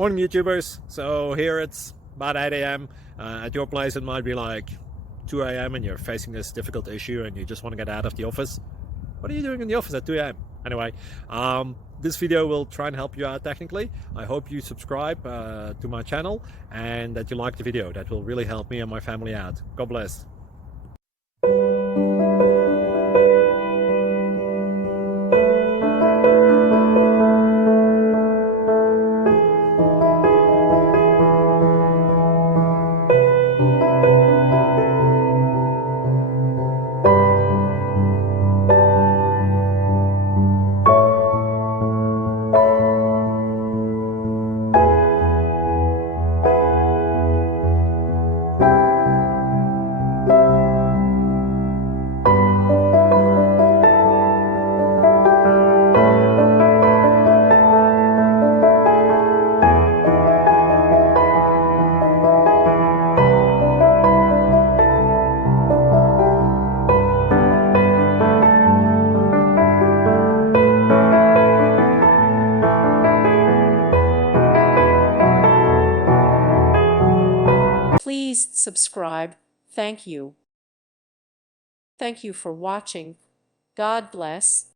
Morning YouTubers. So here it's about 8 a.m. At your place it might be like 2 a.m. and you're facing this difficult issue and you just want to get out of the office. What are you doing in the office at 2 a.m.? Anyway, this video will try and help you out technically. I hope you subscribe to my channel and that you like the video. That will really help me and my family out. God bless. Please subscribe. Thank you. Thank you for watching. God bless.